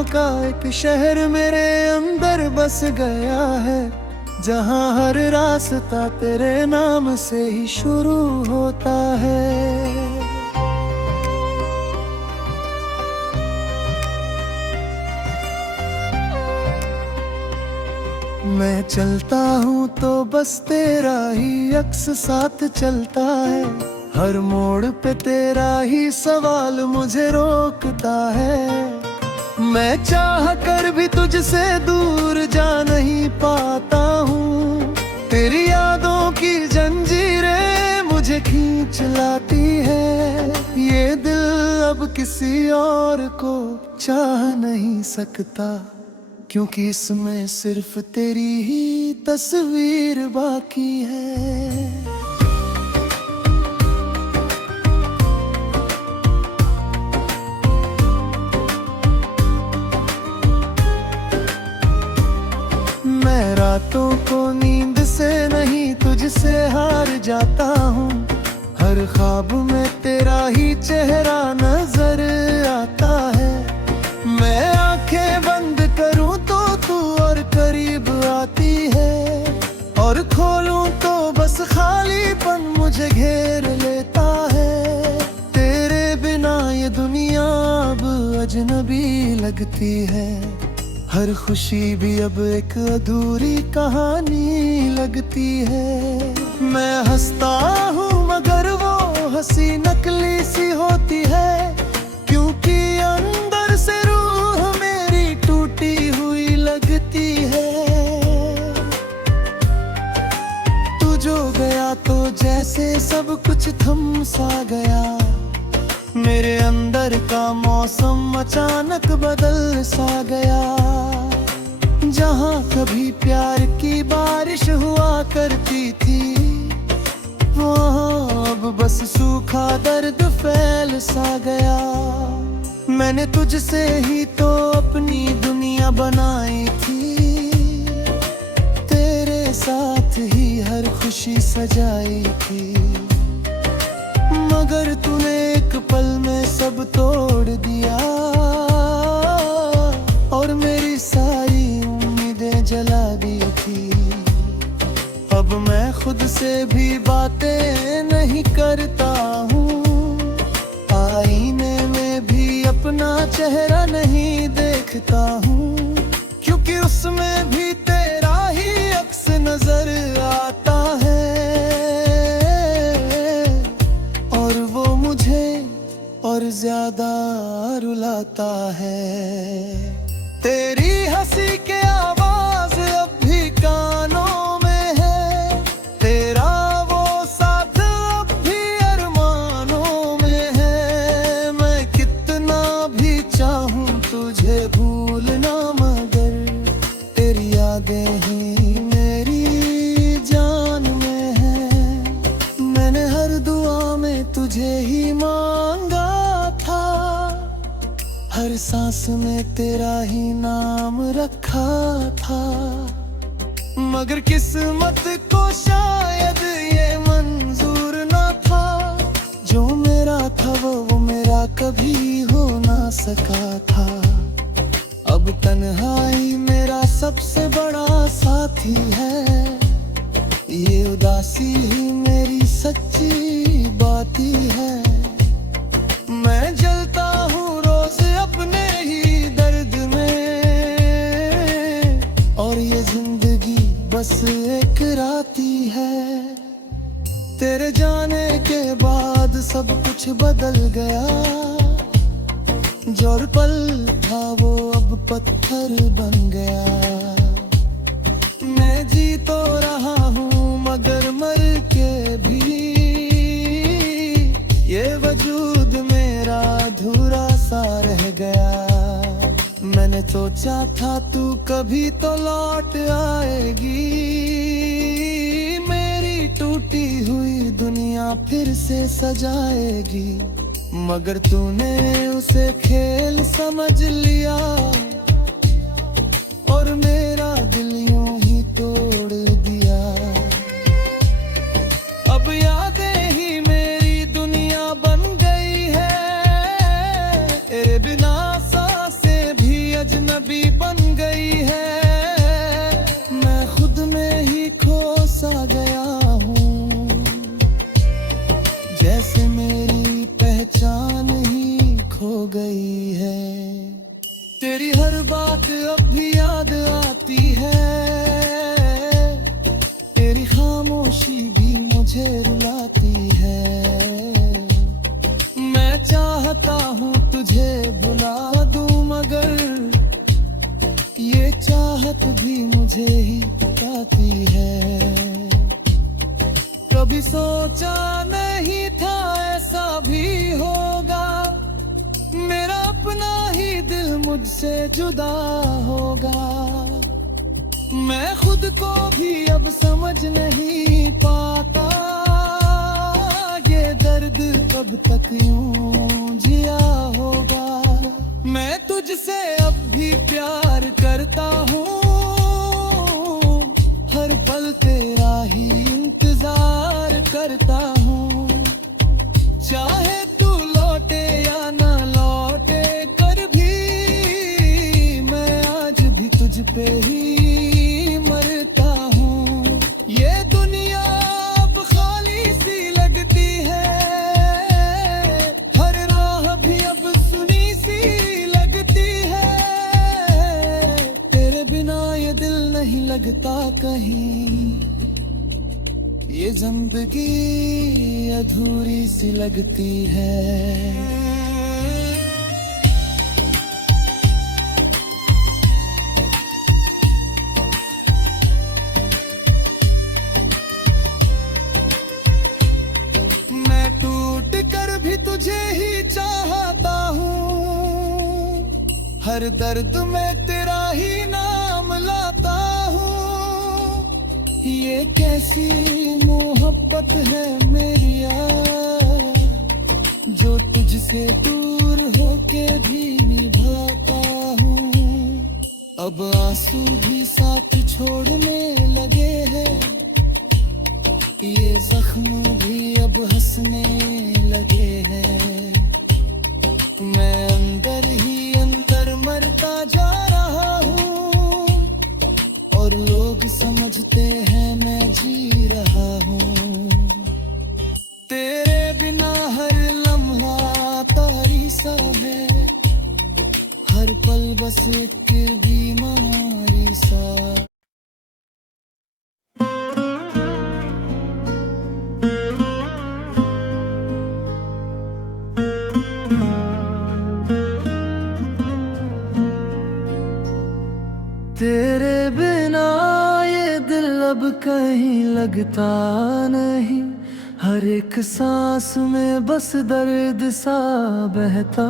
ख्यालों का एक शहर मेरे अंदर बस गया है, जहाँ हर रास्ता तेरे नाम से ही शुरू होता है। मैं चलता हूँ तो बस तेरा ही अक्स साथ चलता है, हर मोड़ पे तेरा ही सवाल मुझे रोकता है। मैं चाह कर भी तुझसे दूर जा नहीं पाता हूँ, तेरी यादों की जंजीरें मुझे खींच लाती है। ये दिल अब किसी और को चाह नहीं सकता, क्योंकि इसमें सिर्फ तेरी ही तस्वीर बाकी है। मैं रातों को नींद से नहीं तुझसे हार जाता हूँ, हर ख्वाब में तेरा ही चेहरा नजर आता है। मैं आंखें बंद करूं तो तू और करीब आती है, और खोलूं तो बस खालीपन मुझे घेर लेता है। तेरे बिना ये दुनिया अब अजनबी लगती है, हर खुशी भी अब एक अधूरी कहानी लगती है। मैं हंसता हूँ मगर वो हंसी नकली सी होती है, क्योंकि अंदर से रूह मेरी टूटी हुई लगती है। तू जो गया तो जैसे सब कुछ थम सा गया, मेरे अंदर का मौसम अचानक बदल सा गया। जहाँ कभी प्यार की बारिश हुआ करती थी, वहाँ अब बस सूखा दर्द फैल सा गया। मैंने तुझसे ही तो अपनी दुनिया बनाई थी, तेरे साथ ही हर खुशी सजाई थी, मगर तूने एक पल में सब तोड़ दिया, और मेरी सारी उम्मीदें जला दी थी। अब मैं खुद से भी बातें नहीं करता हूँ, आईने में भी अपना चेहरा नहीं देखता हूँ, क्योंकि उसमें भी तेरा ही अक्स नजर आता है, और वो मुझे और ज्यादा रुलाता है। तेरी हंसी के आवाज अब भी कानों में है, तेरा वो साथ अब भी अरमानों में है। मैं कितना भी चाहूं तुझे भूलना, मगर तेरी यादें ही मेरी जान में है। मैंने हर दुआ में तुझे ही मांगा था, हर सांस में तेरा ही नाम रखा था, मगर किस्मत को शायद ये मंजूर ना था। जो मेरा था वो मेरा कभी हो ना सका था। अब तन्हाई मेरा सबसे बड़ा साथी है, ये उदासी ही मेरी सच्ची बाती है। मैं जलता हूँ रोज अपने ही दर्द में, और ये जिंदगी बस एक राती है। तेरे जाने के बाद सब कुछ बदल गया, जो पल था वो अब पत्थर बन गया। मैं जी तो रहा हूँ मगर मर के भी, ये वजूद मेरा अधूरा सा रह गया। मैंने सोचा था तू कभी तो लौट आएगी, मेरी टूटी हुई दुनिया फिर से सजाएगी, मगर तूने उसे खेल समझ लिया, और मेरा दिल यूं ही तोड़ दिया। अब यादें ही मेरी दुनिया बन गई है, तेरे बिना सांसें भी अजनबी भी मुझे ही बताती है। कभी सोचा नहीं था ऐसा भी होगा, मेरा अपना ही दिल मुझसे जुदा होगा। मैं खुद को भी अब समझ नहीं पाता, ये दर्द कब तक यूं जिया होगा। मैं तुझसे अब भी प्यार करता हूँ, हर पल तेरा ही इंतजार करता हूँ। चाहे तू लौटे या ना लौटे कर भी, मैं आज भी तुझ पे ही मरता हूँ। ये दुनिया अब खाली सी लगती है, हर राह भी अब सुनी सी लगती है। तेरे बिना ये दिल नहीं लगता कहीं, ये जिंदगी अधूरी सी लगती है। मैं टूट कर भी तुझे ही चाहता हूँ, हर दर्द में तेरा ही नाम लाता हूँ। ये कैसी मोहब्बत है मेरी यार, जो तुझसे दूर होके भी निभाता हूँ। अब आंसू भी साथ छोड़ने लगे हैं, ये जख्म भी अब हंसने लगे हैं। मैं अंदर ही अंदर मरता जा रहा हूँ, और लोग समझते हैं मैं जी रहा हूँ। तेरे बिना हर लम्हा तारी सा है, हर पल बस एक बीमारी सा। तेरे बिना ये दिल अब कहीं लगता नहीं, हर एक सांस में बस दर्द सा बहता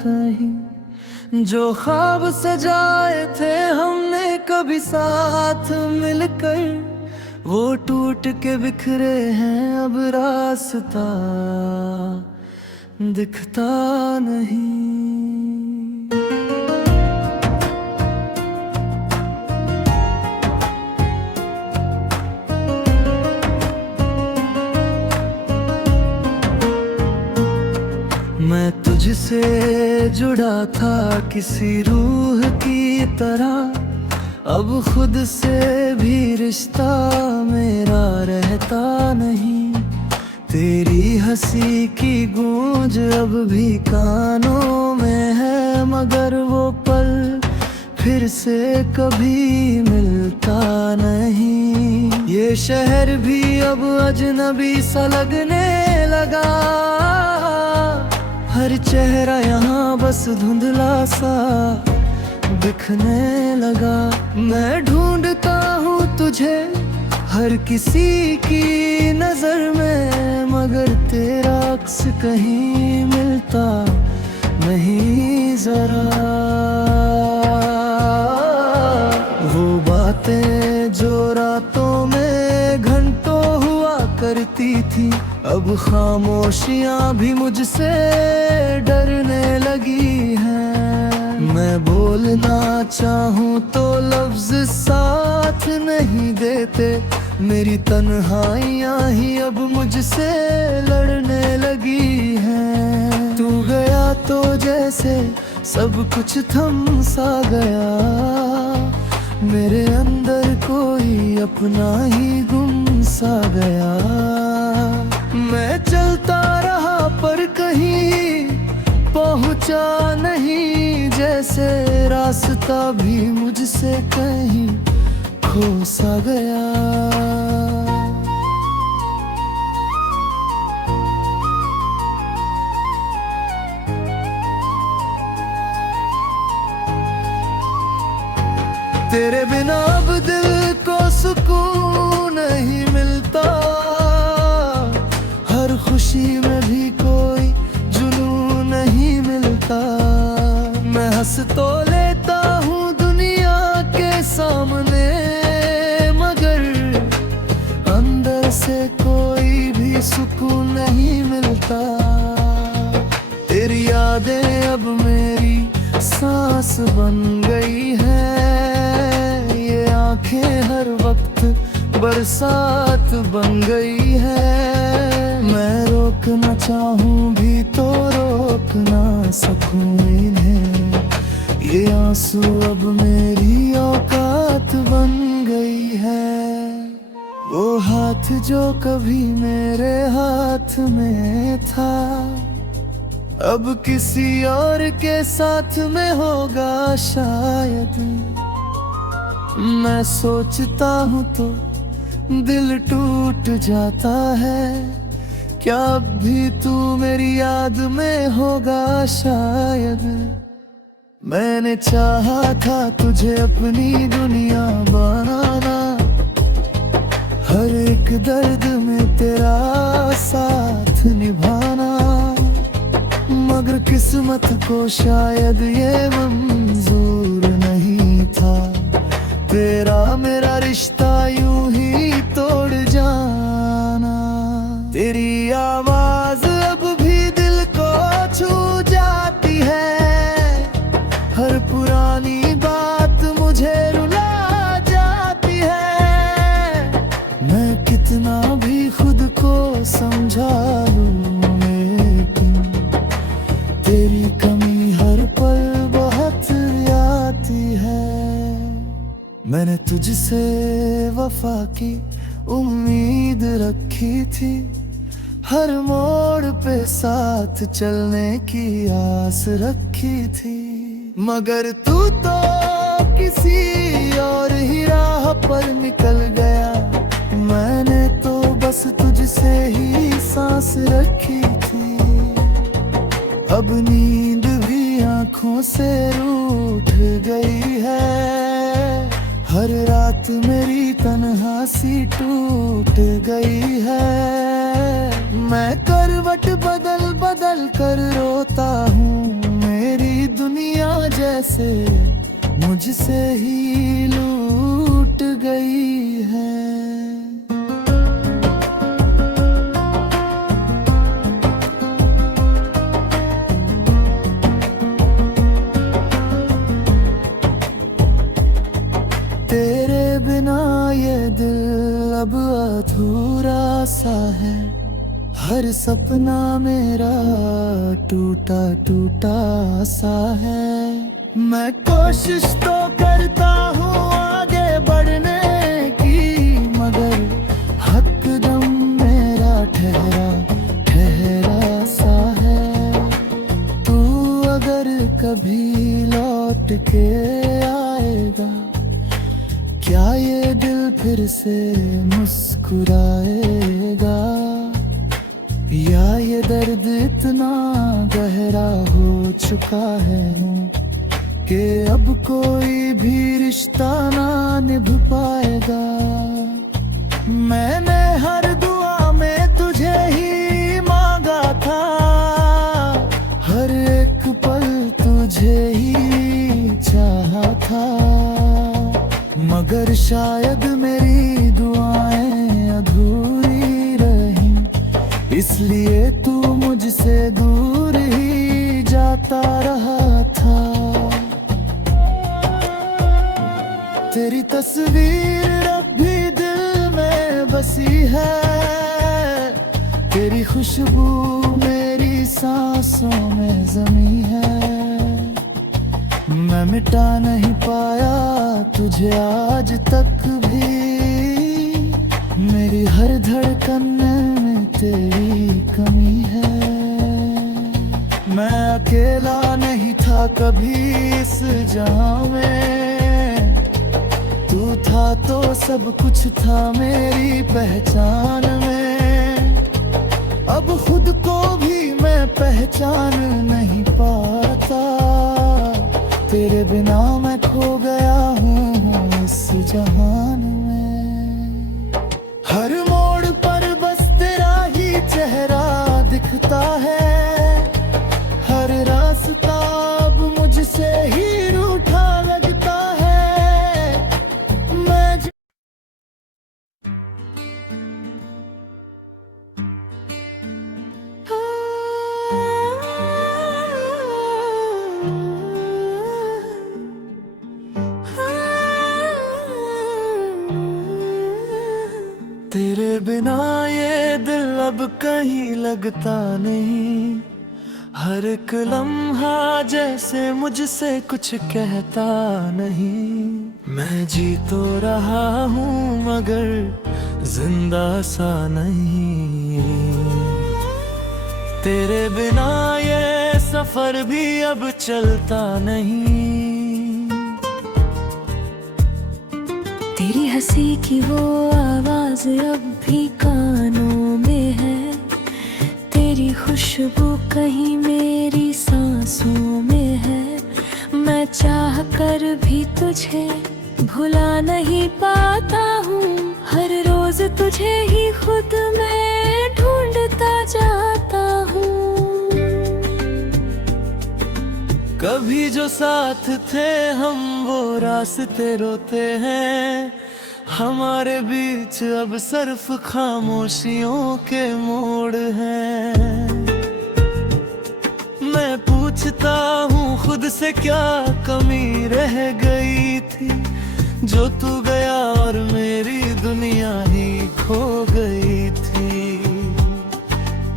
कहीं। जो ख्वाब सजाए थे हमने कभी साथ मिलकर, वो टूट के बिखरे हैं अब रास्ता दिखता नहीं। मैं तुझसे जुड़ा था किसी रूह की तरह, अब खुद से भी रिश्ता मेरा रहता नहीं। तेरी हंसी की गूंज अब भी कानों में है, मगर वो पल फिर से कभी मिलता नहीं। ये शहर भी अब अजनबी सा लगने लगा, हर चेहरा यहाँ बस धुंधला सा दिखने लगा। मैं ढूंढता हूँ तुझे हर किसी की नजर में, मगर तेरा अक्स कहीं मिलता नहीं जरा। वो बातें जो रातों में घंटों हुआ करती थी, अब खामोशियां भी मुझसे डरने लगी हैं। मैं बोलना चाहूँ तो लफ्ज साथ नहीं देते, मेरी तन्हाइयाँ ही अब मुझसे लड़ने लगी हैं। तू गया तो जैसे सब कुछ थम सा गया, मेरे अंदर कोई अपना ही गुम सा गया। मैं चलता रहा पर कहीं पहुंचा नहीं, जैसे रास्ता भी मुझसे कहीं खो सा गया। तेरे बिना अब दिल को सुकून नहीं मिलता, हर खुशी में भी कोई जुनून नहीं मिलता। मैं हंस तो लेता हूँ दुनिया के सामने, मगर अंदर से कोई भी सुकून नहीं मिलता। तेरी यादें अब मेरी सांस बन गई है, ये आंखें हर वक्त बरसात बन गई है। मैं रोकना चाहूं भी तो रोक ना सकूं इन्हें, ये आंसू अब मेरी औकात बन गई है। वो हाथ जो कभी मेरे हाथ में था, अब किसी और के साथ में होगा शायद। मैं सोचता हूँ तो दिल टूट जाता है, क्या अब भी तू मेरी याद में होगा शायद। मैंने चाहा था तुझे अपनी दुनिया बनाना, हर एक दर्द में तेरा साथ निभाना, मगर किस्मत को शायद ये मंजूर नहीं था, तेरा मेरा रिश्ता यूं ही तोड़ जाना। तेरी आवाज अब भी दिल को छू जाती है, हर पुरानी बात मुझे रुला जाती है। मैं कितना भी खुद को समझा लूं, तेरी कमी हर पल बहुत आती है। मैंने तुझसे वफा की उम्मीद रखी थी, हर मोड़ पे साथ चलने की आस रखी थी, मगर तू तो किसी और ही राह पर निकल गया। मैंने तो बस तुझसे ही सांस रखी थी, अब नींद भी आंखों से रूठ गई है, हर रात मेरी तन्हा सी टूट गई है। मैं करवट बदल बदल कर रोता हूँ, मेरी दुनिया जैसे मुझसे ही लूट गई है। तेरे बिना ये दिल अब अधूरा सा है, हर सपना मेरा टूटा टूटा सा है। मैं कोशिश तो करता हूँ आगे बढ़ने की, मगर हकदम मेरा ठहरा ठहरा सा है। तू अगर कभी लौट के आएगा, क्या ये दिल फिर से मुस्कुराएगा, या ये दर्द इतना गहरा हो चुका है कि अब कोई भी रिश्ता ना निभ पाएगा। मैंने हर दुआ में तुझे ही मांगा था, हर एक पल तुझे ही चाहा था, मगर शायद मेरी दुआएं अधूरी रही, इसलिए तू मुझसे दूर ही जाता रहा था। तेरी तस्वीर अब भी दिल में बसी है, तेरी खुशबू मेरी सांसों में जमी है। मैं मिटा नहीं पाया तुझे आज तक भी, मेरी हर धड़कन में तेरी कमी है। मैं अकेला नहीं था कभी इस जहां में, तू था तो सब कुछ था मेरी पहचान में। अब खुद को भी मैं पहचान नहीं पाता, तेरे बिना मैं खो गया हूँ इस जहान में। हर मोड़ पर बस तेरा ही चेहरा दिखता है, हर रास्ता अब मुझसे ही रूठा लगता है। मैं तेरे बिना ये दिल अब कहीं लगता नहीं, हर एक लम्हा जैसे मुझसे कुछ कहता नहीं। मैं जी तो रहा हूँ मगर जिंदा सा नहीं, तेरे बिना ये सफर भी अब चलता नहीं। तेरी हंसी की वो आवाज अब भी कानों में है, तेरी खुशबू कहीं मेरी सांसों में है। मैं चाह कर भी तुझे भुला नहीं पाता हूँ, हर रोज तुझे ही खुद में ढूंढता जाता हूँ। कभी जो साथ थे हम वो रास्ते रोते हैं, हमारे बीच अब सिर्फ खामोशियों के मोड़ हैं। मैं पूछता हूँ खुद से क्या कमी रह गई थी, जो तू गया और मेरी दुनिया ही खो गई थी।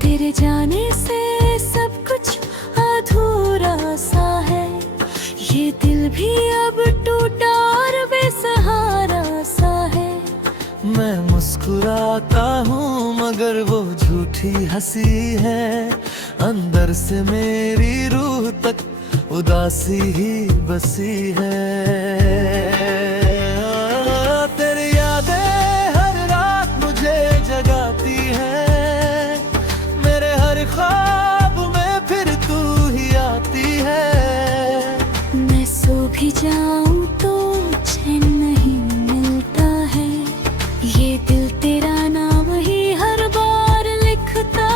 तेरे जाने से सब कुछ अधूरा सा है, ये दिल भी अब टूटा और बेसहारा सा है। मैं मुस्कुराता हूँ मगर वो झूठी हंसी है, अंदर से मेरी रूह तक उदासी ही बसी है। तेरी यादें हर रात मुझे जगाती है, मेरे हर ख्वाब में फिर तू ही आती है। मैं सो भी जाऊं तो चैन नहीं मिलता है, ये दिल तेरा नाम ही हर बार लिखता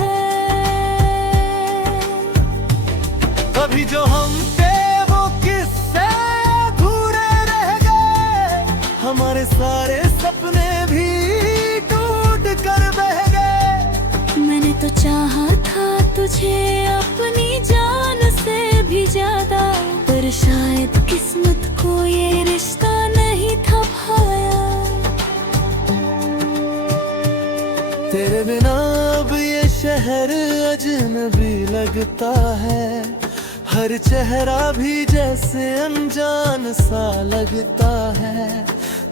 है। अभी जो हम थे वो किस्से अधूरे रह गए, हमारे सारे सपने भी टूट कर बह गए। मैंने तो चाहा था तुझे अपनी जान से भी ज्यादा, पर शायद किस्मत को ये रिश्ता नहीं था भाया। तेरे बिना अब ये शहर अजनबी लगता है, हर चेहरा भी जैसे अनजान सा लगता है।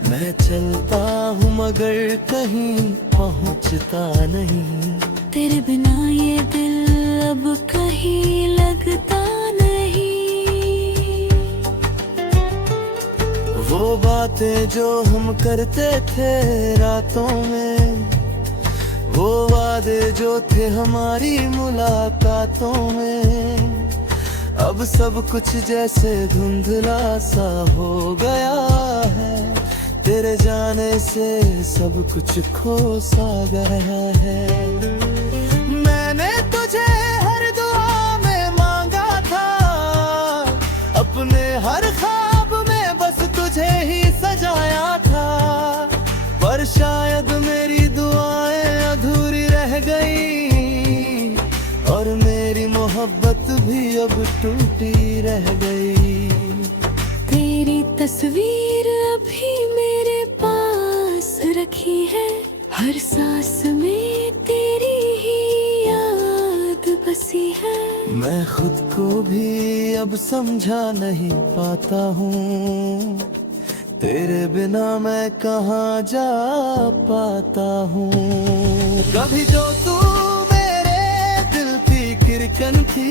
मैं चलता हूँ मगर कहीं पहुँचता नहीं, तेरे बिना ये दिल अब कहीं लगता नहीं। वो बातें जो हम करते थे रातों में, वो वादे जो थे हमारी मुलाकातों में, अब सब कुछ जैसे धुंधला सा हो गया है। तेरे जाने से सब कुछ खो सा गया है। मैंने तुझे हर दुआ में मांगा था, अपने हर ख्वाब में बस तुझे ही सजाया था, पर शायद मेरी दुआएं अधूरी रह गई और मेरी मोहब्बत भी अब टूटी रह गई। तेरी तस्वीर अभी मेरे पास रखी है, हर सांस में तेरी ही याद बसी है। मैं खुद को भी अब समझा नहीं पाता हूँ, तेरे बिना मैं कहाँ जा पाता हूँ। कभी जो तू मेरे दिल की किरकन थी,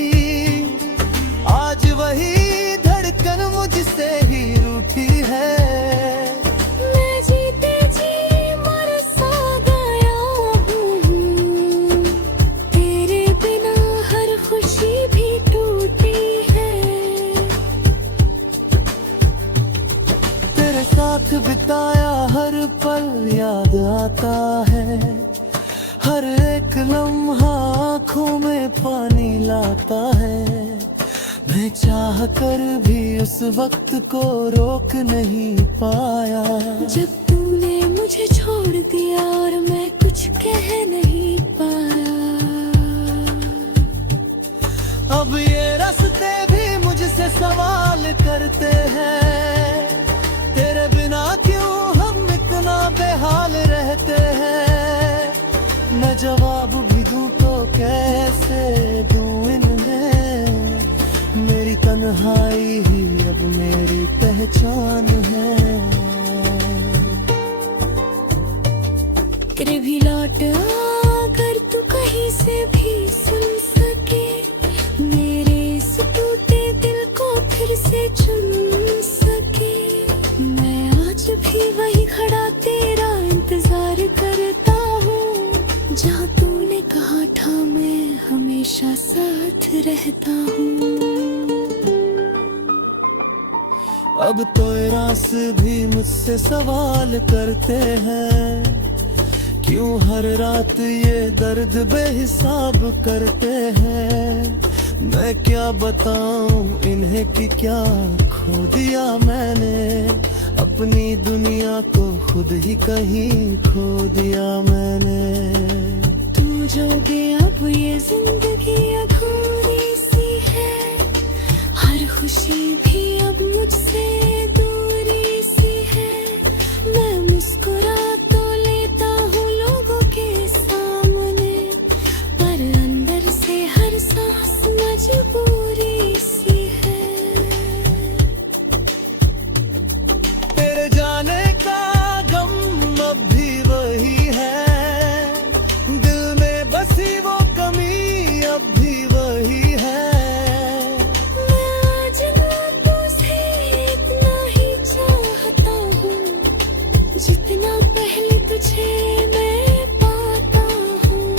आज वही धड़कन मुझसे ही रूठी है। मैं जीते जी मर सा गया हूँ, तेरे बिना हर खुशी भी टूटी है। तेरे आया हर पल याद आता है, हर एक लम्हा आँखों में पानी लाता है। मैं चाह कर भी उस वक्त को रोक नहीं पाया। जब तूने मुझे छोड़ दिया और मैं कुछ कह नहीं पाया। अब ये रास्ते भी मुझसे सवाल करते हैं, तेरे बिना क्यों हम इतना बेहाल रहते हैं। मैं जवाब भी दूं तो कैसे दूं इन्हें, मेरी तन्हाई ही अब मेरी पहचान है। तेरे भी लौट अगर तू कहीं से भी सुन सके, मेरे इस टूटे दिल को फिर से चुन सके। मैं आज भी वही खड़ा तेरा इंतजार करता हूँ, जहाँ तूने कहा था मैं हमेशा साथ रहता हूँ। अब तो रास भी मुझसे सवाल करते हैं, क्यों हर रात ये दर्द बेहिसाब करते हैं। मैं क्या बताऊं इन्हें कि क्या खो दिया मैंने, अपनी दुनिया को खुद ही कहीं खो दिया मैंने। तू जो गया अब ये जिंदगी अधूरी सी है, हर खुशी भी अब मुझसे दूरी सी है। मैं मुस्कुरा तो लेता हूँ लोगों के सामने, पर अंदर से हर सांस मजबूरी सी है। तेरे जाने का गम अब भी वही है, दिल में बसी वो कमी अब भी वही है। मैं आज ना तुझे इतना ही चाहता हूँ, जितना पहले तुझे मैं पाता हूँ।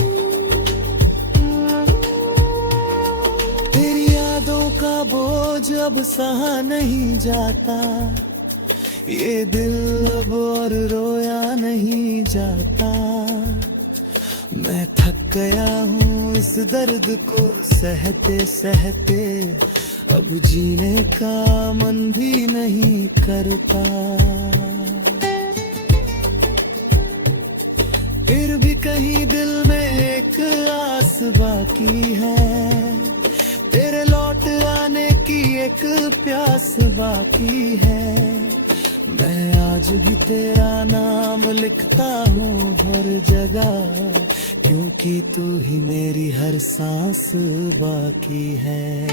तेरी यादों का बोझ अब सहा नहीं जाता, ये दिल अब और रोया नहीं जाता। मैं थक गया हूँ इस दर्द को सहते सहते, अब जीने का मन भी नहीं करता। फिर भी कहीं दिल में एक आस बाकी है, तेरे लौट आने की एक प्यास बाकी है। मैं आज भी तेरा नाम लिखता हूँ हर जगह, क्योंकि तू ही मेरी हर सांस बाकी है।